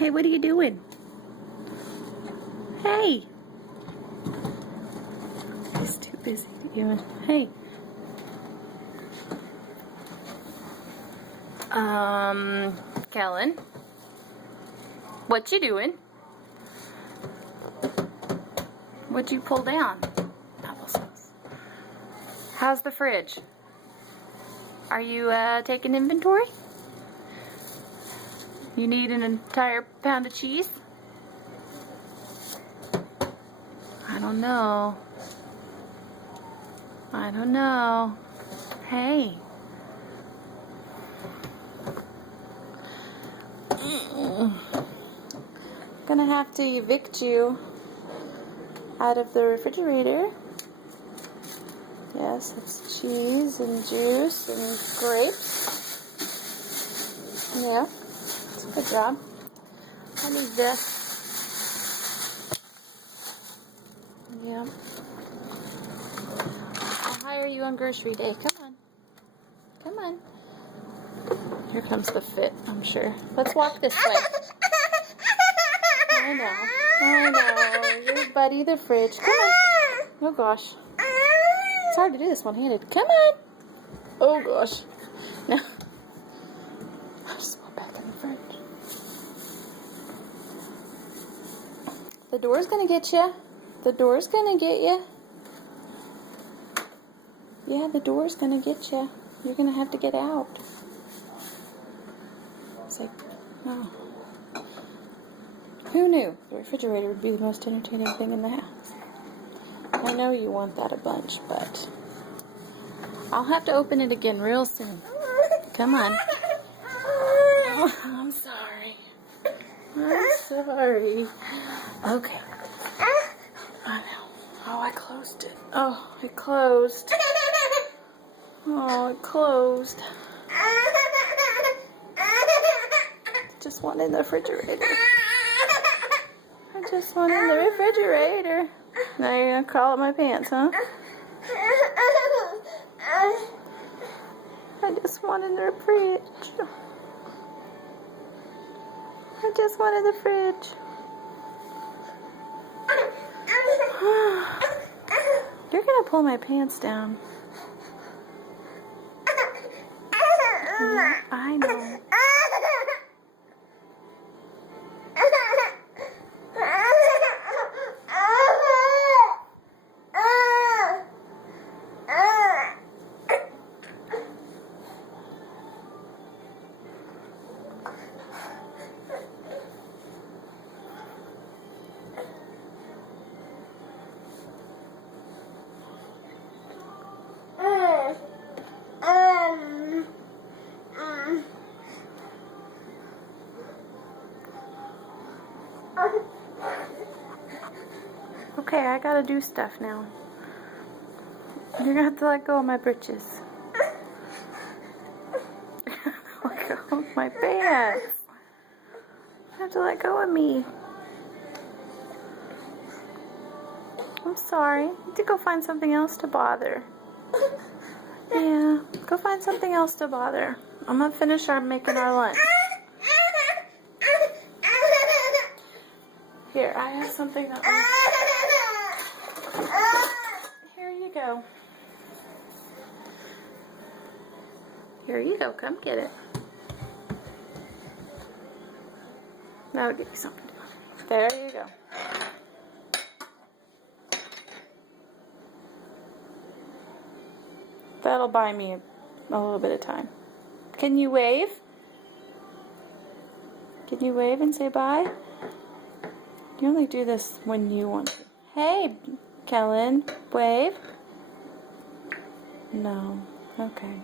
Hey, what are you doing? Hey! He's too busy doing. Hey. Kellen. What you doing? What'd you pull down? Applesauce. How's the fridge? Are you taking inventory? You need an entire pound of cheese? I don't know. I don't know. Hey. Gonna have to evict you out of the refrigerator. Yes, it's cheese and juice and grapes. Yeah, it's a good job. I need this. Yeah. I'll hire you on grocery day. Come on. Come on. Here comes the fit, I'm sure. Let's walk this way. I know. You're Buddy the fridge. Come on. Oh gosh. It's hard to do this one-handed. Come on. Oh gosh. No. I'll just go back in the fridge. The door's gonna get you. The door's gonna get you. Yeah, the door's gonna get you. You're gonna have to get out. It's like, oh. Who knew the refrigerator would be the most entertaining thing in the house? I know you want that a bunch, but I'll have to open it again real soon. Come on. Oh, I'm sorry. I'm sorry. Okay. I know. Oh, I closed it. Oh, it closed. Oh, it closed. Just one in the refrigerator. I just one in the refrigerator. Now you're gonna crawl up my pants, huh? I just want in the fridge. I just want in the fridge. You're gonna pull my pants down. Yeah, I know. Okay, I gotta do stuff now. You're gonna have to let go of my britches. Let go of my pants. You have to let go of me. I'm sorry. You need to go find something else to bother. Yeah, go find something else to bother. I'm gonna finish making our lunch. Here, I have something that Here you go. Here you go. Come get it. That'll give you something to do. There you go. That'll buy me a little bit of time. Can you wave? Can you wave and say bye? You only do this when you want to. Hey, Kellen, wave. No. Okay.